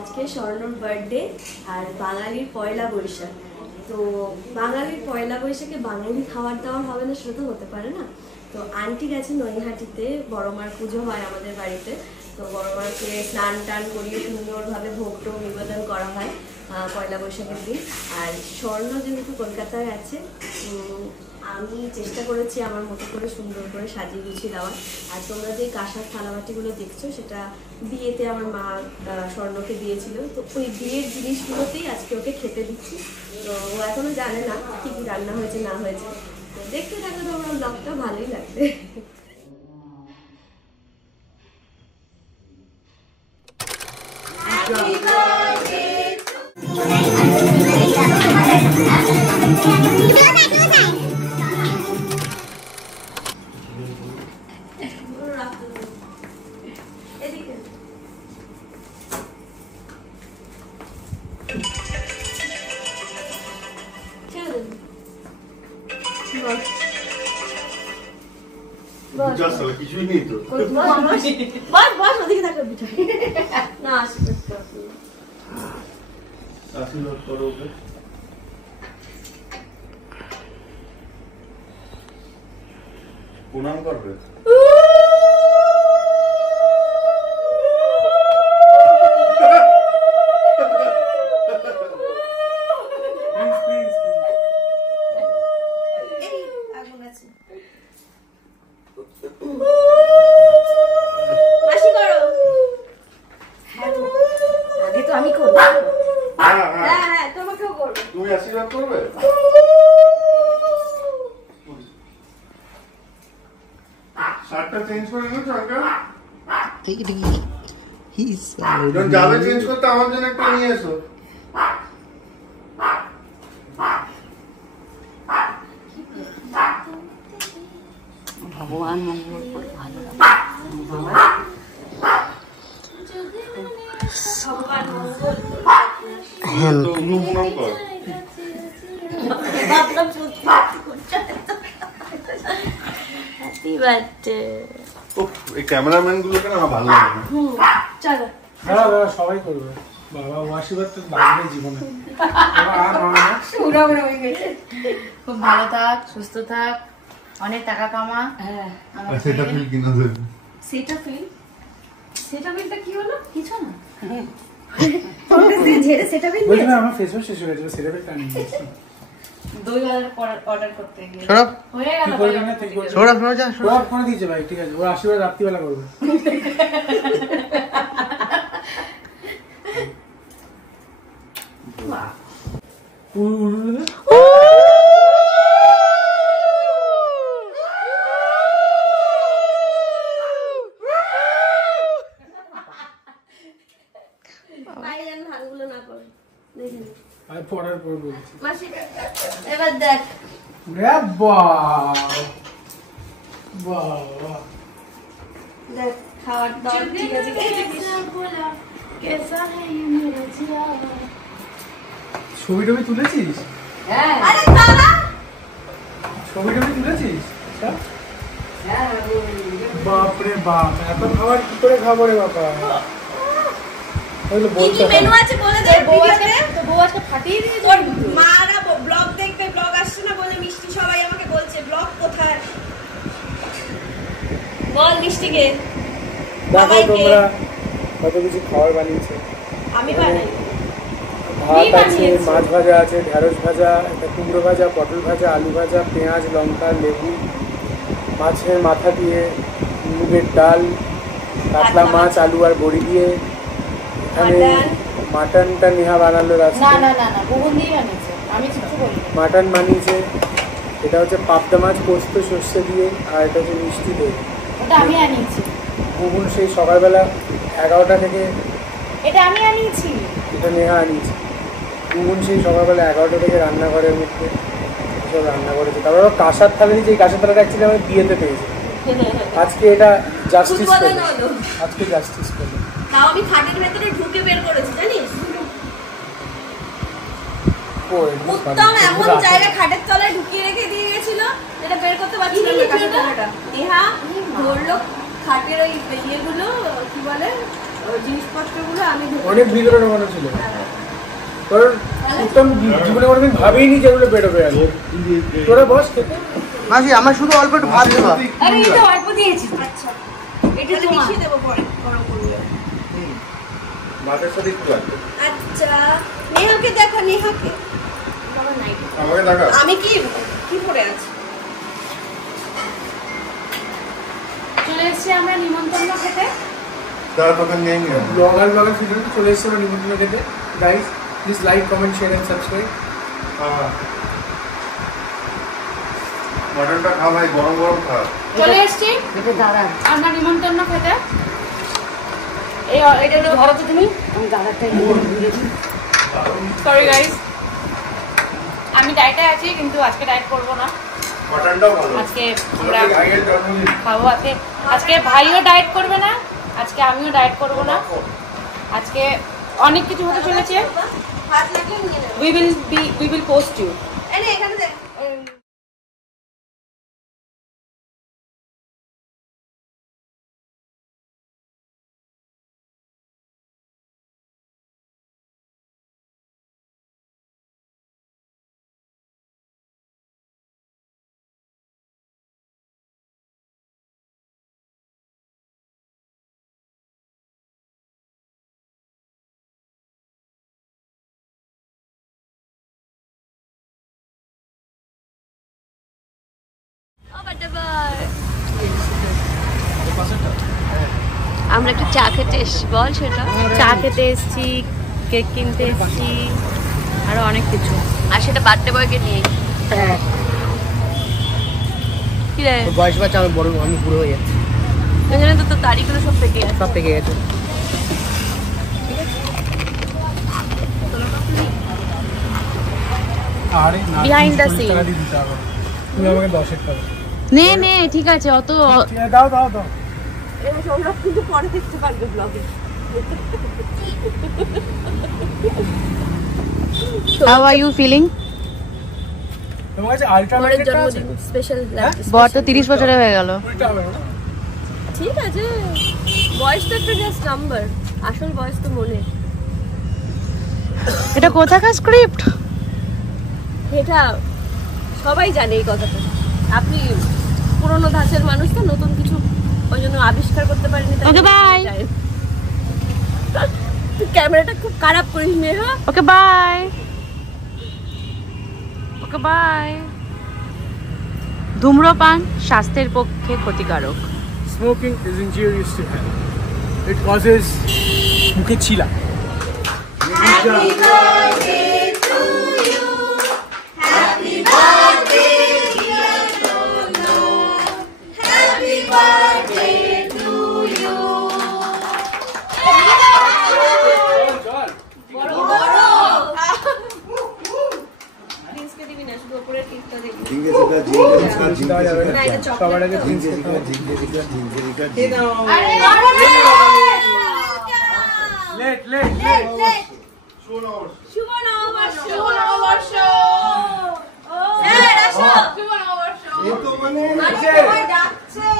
আজকে স্বর্ণর বার্থডে আর বাঙালির পয়লা বৈশাখ। তো বাঙালির পয়লা বৈশাখে বাঙালি খাবার দাবার হবে না সেটা তো হতে পারে না। তো আন্টি গেছে নৈহাটিতে, বড় মার পুজো হয় আমাদের বাড়িতে। তো বড় মাকে স্নান টান করিয়ে সুন্দরভাবে ভোগ টোগ নিবেদন করা হয় পয়লা বৈশাখের দিন। আর স্বর্ণ যেহেতু কলকাতায় আছে, আমি চেষ্টা করেছি আমার মতো করে সুন্দর করে সাজিয়ে গুছিয়ে দেওয়ার। আর তোমরা যে কাঁসার থালাবাটিগুলো দেখছো সেটা বিয়েতে আমার মা স্বর্ণকে দিয়েছিল। তো ওই বিয়ের জিনিসগুলোতেই আজকে ওকে খেতে দিচ্ছি। তো ও এখনো জানে না কি কি রান্না হয়েছে না হয়েছে। তো দেখতে থাকো তোমরা ব্লগটা, ভালোই লাগবে। কিছুই নেই তো, আশীর্বাদ করো ওকে। প্রণাম করবে। তুমি আশীর্বাদ করবে। শার্টটা চেঞ্জ করে নিয়েছো আঙ্কেল? যাবে চেঞ্জ করতে আমার জন্য একটা নিয়ে এসো। ভগবান মঙ্গল করে ভালো ক্যামেরাম্যান গুলোকে না ভালো লাগে। সবাই করবে বাবা, ও আশীর্বাদ তো লাগবে জীবনে। খুব ভালো থাক, সুস্থ থাক, অনেক টাকা কামা। সেটা ফিল কিনা দেবে। সেটা ফিল, সেটা ফিলটা কি হলো? কিছু না। আমার ফেস ওয়াশ শেষ হয়ে গেছে, সেটা বেটা নিয়ে এসেছি। দই অর্ডার করতে গিয়ে হয়ে গেল। সৌরভ ফোনে দিয়েছে ভাই, ঠিক আছে, ওর আশীর্বাদ রাত্রিবেলা করবে। পড়ার পর বলছি। এবার দেখ দেখ খাওয়ার দাওয়ার ঠিক আছে। ছবি টবি তুলেছিস? আরে দাদা ছবি টবি তুলেছিস? বাপরে বাপ, এত খাবার কি করে খাবো রে বাবা? কি মেনু আছে বলে দে। বউ আজকে ফাটিয়ে দিয়েছে। ওর মারা ব্লগ দেখবে, ব্লগ আসছে না বলে মিষ্টি সবাই আমাকে বলছে ব্লগ কোথায়। বল মিষ্টিকে দেখো তোমরা কত কিছু খাবার বানিয়েছে। আমি বানাই। ভাত আছে, মাছ ভাজা আছে, ঢেঁড়স ভাজা, কুমড়ো ভাজা, পটল ভাজা, আলু ভাজা, পেঁয়াজ, লঙ্কা, লেবু, মাছের মাথা দিয়ে মুগের ডাল, কাতলা মাছ, আলু আর বড়ি দিয়ে। এখানে মাটনটা নেহা বানালো মাটন বানিয়েছে। এটা হচ্ছে পাবদা মাছ পোস্ত সর্ষে দিয়ে, আর এটা হচ্ছে মিষ্টি দই। আমি আনিয়েছি। গুগল সেই সকালবেলা 11টা থেকে এটা আমি আনিয়েছি, এটা নেহা আনিয়েছে। গুগল সেই সকালবেলা 11টা থেকে রান্নাঘরের মধ্যে সব রান্না করেছে। তারপর কাঁসার থালা দিয়েছে। এই কাঁসার থালাটা অ্যাকচুয়ালি আমি বিয়েতে পেয়েছি। আজকে এটা জাস্টিস করলো, আজকে জাস্টিস করলো। তাও আমি খাটের ভেতরে ঢুকে বের করেছি জানিস। উত্তম এমন জায়গা খাটের তলায় ঢুকিয়ে রেখে দিয়ে গেছিল যেটা বের করতে পারছিলাম না। নেহা ধরলো খাটের ওই ইয়েগুলো কি বলে জিনিসপত্রগুলো আমি অনেক ভিতরে ঢোকানো ছিল, কারণ উত্তম জীবনে কোনোদিন ভাবেইনি যেগুলো বেরোবে আর তোরা বস খেতে। মাসি আমার শুধু অল্প একটু ভাত দেবা। আরে এই তো অল্প দিয়েছি। আচ্ছা এটা তো মিশিয়ে দেবো পরে গরম করলে। ভাতের সাথে একটু আছে। আচ্ছা নেহাকে দেখো, নেহাকে বাবা নাই, আমাকে দেখা। আমি কি কি পরে আছি? চলে এসেছি আমরা নিমন্ত্রণ খেতে। তার দোকান নেই না। ব্লগার ভিডিওতে চলে এসেছে আমরা নিমন্ত্রণ খেতে। Guys please like, comment, share and subscribe. মটনটা খা ভাই, গরম গরম খা। চলে এসেছি আমরা নিমন্ত্রণ খেতে। এটা তো ধরো তো তুমি। আমি দাদারটাই সরি গাইস, আমি ডায়েটে আছি কিন্তু আজকে ডায়েট করবো না। মটনটাও ভালো। আজকে আমরা ভাইয়ের জন্মদিন। খাবো। আজকে ভাইও ডায়েট করবে না, আজকে আমিও ডায়েট করবো না। আজকে অনেক কিছু হতে চলেছে। হাত লাগলে নিয়ে নেব। we will post you. এই নে এখানে দেখ। আমরা একটু চা খেতে এসেছি, বল সেটা। চা খেতে এসেছি, কেক কিনতে এসেছি, আরো অনেক কিছু। আর সেটা বার্থডে বয়কে নিয়ে। কি রে বয়স বাচ্চা, আমি বড়, আমি বুড়ো হয়ে যাচ্ছি, ওই জন্য তো তোর তারিখগুলো সব পেকে আছে। সব পেকে গেছে। আরে না, Behind the 40 scene. টাকা দিয়ে দিতে হবে। তুমি আমাকে 10 টাকা নে নে ঠিক আছে, অত দাও দাও দাও। সৌরভ কিন্তু পরে দেখতে পারবে ব্লগে। How are you feeling? তোমার কাছে আল্ট্রামাইটেড আছে? জন্মদিন স্পেশাল। বর তো 30 বছরের হয়ে গেল। ওইটা হবে না? ঠিক আছে, বয়স তো একটা জাস্ট নাম্বার, আসল বয়স তো মনে। এটা কোথাকার স্ক্রিপ্ট? এটা সবাই জানে এই কথাটা। আপনি পুরোনো ধাঁচের মানুষ তো, নতুন কিছু ওই জন্য আবিষ্কার করতে পারেনি। Okay, bye. তুই ক্যামেরাটা খুব খারাপ করিস Neha. Okay bye. Okay bye. ধূম্রপান স্বাস্থ্যের পক্ষে ক্ষতিকারক। Smoking is injurious to health. It causes মুখে ছিলা। সবার আগে লেট লেট লেট। শুভ নববর্ষ। শুভ নববর্ষ। আসো। শুভ নববর্ষ। এই তো মানে সবাই ডাকছে।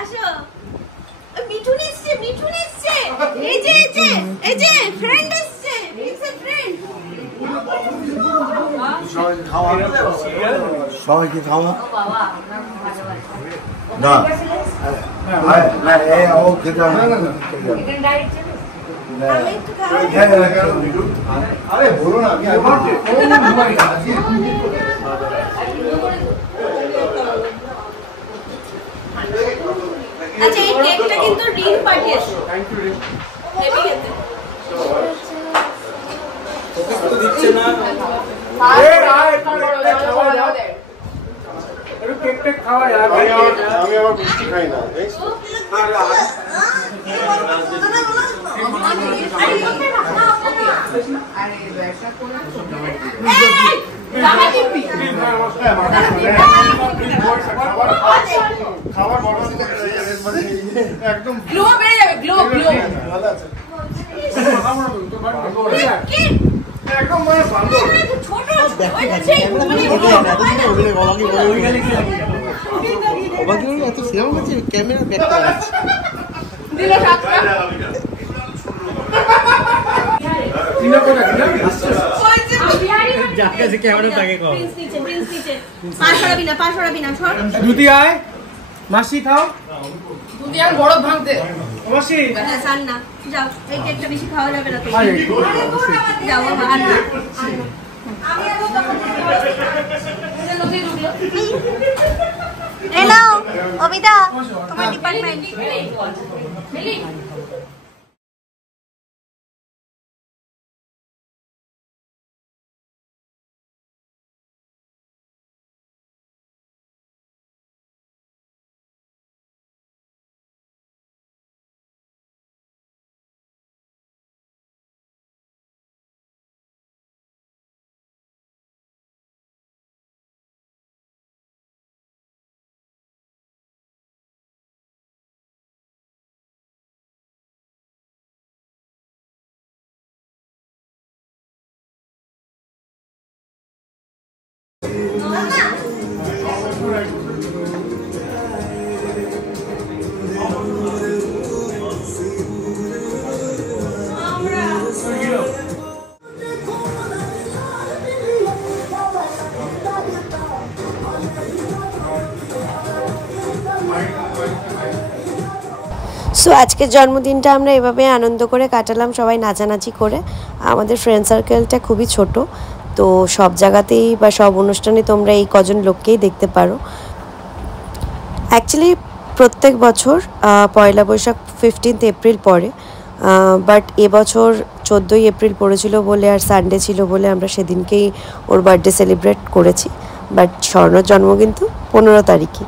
আসো। মিঠুন এসছে, মিঠুন এসছে। এই যে এই যে এই যে ফ্রেন্ড এসছে, মিক্সের ফ্রেন্ড। সবাইকে খাওয়া না না এই ও খেতে হবে আরে বলো না আমি আচ্ছা এই কেকটা কিন্তু রিং পাঠিয়েছে। থ্যাংক ইউ রে। হেভি খেতে। তো দিচ্ছে না। এই আয় খাওয়া দাও। একটু কেক টেক খাওয়া যাবে। আমি আবার মিষ্টি খাই না। খাবার বরবাদ একদম গ্লো বেড়ে যাবে, গ্লো গ্লো। ভালো আছে কি একদম মানে বান্দর ছোট ক্যামেরা ব্যাক করা আছে। দিল সাতটা। টিনা কোথায়? টিনা আসছে? যার কাছে ক্যামেরা তাকে কও। দুধি আয়, মাসি খাও। দুধি আর বড় ভাঙতে। মাসি যাও, এই কেকটা বেশি খাওয়া যাবে না তো। আরে যাও বাবা, আর না। হ্যালো অমিতা, তোমার ডিপার্টমেন্ট। সো আজকের জন্মদিনটা আমরা এভাবে আনন্দ করে কাটালাম, সবাই নাচানাচি করে। আমাদের ফ্রেন্ড সার্কেলটা খুবই ছোট, তো সব জায়গাতেই বা সব অনুষ্ঠানে তোমরা এই কজন লোককেই দেখতে পারো। অ্যাকচুয়ালি প্রত্যেক বছর পয়লা বৈশাখ 15 এপ্রিল পড়ে, বাট এবছর 14ই এপ্রিল পড়েছিল বলে আর সানডে ছিল বলে আমরা সেদিনকেই ওর বার্থডে সেলিব্রেট করেছি। বাট স্বর্ণর জন্ম কিন্তু 15 তারিখে।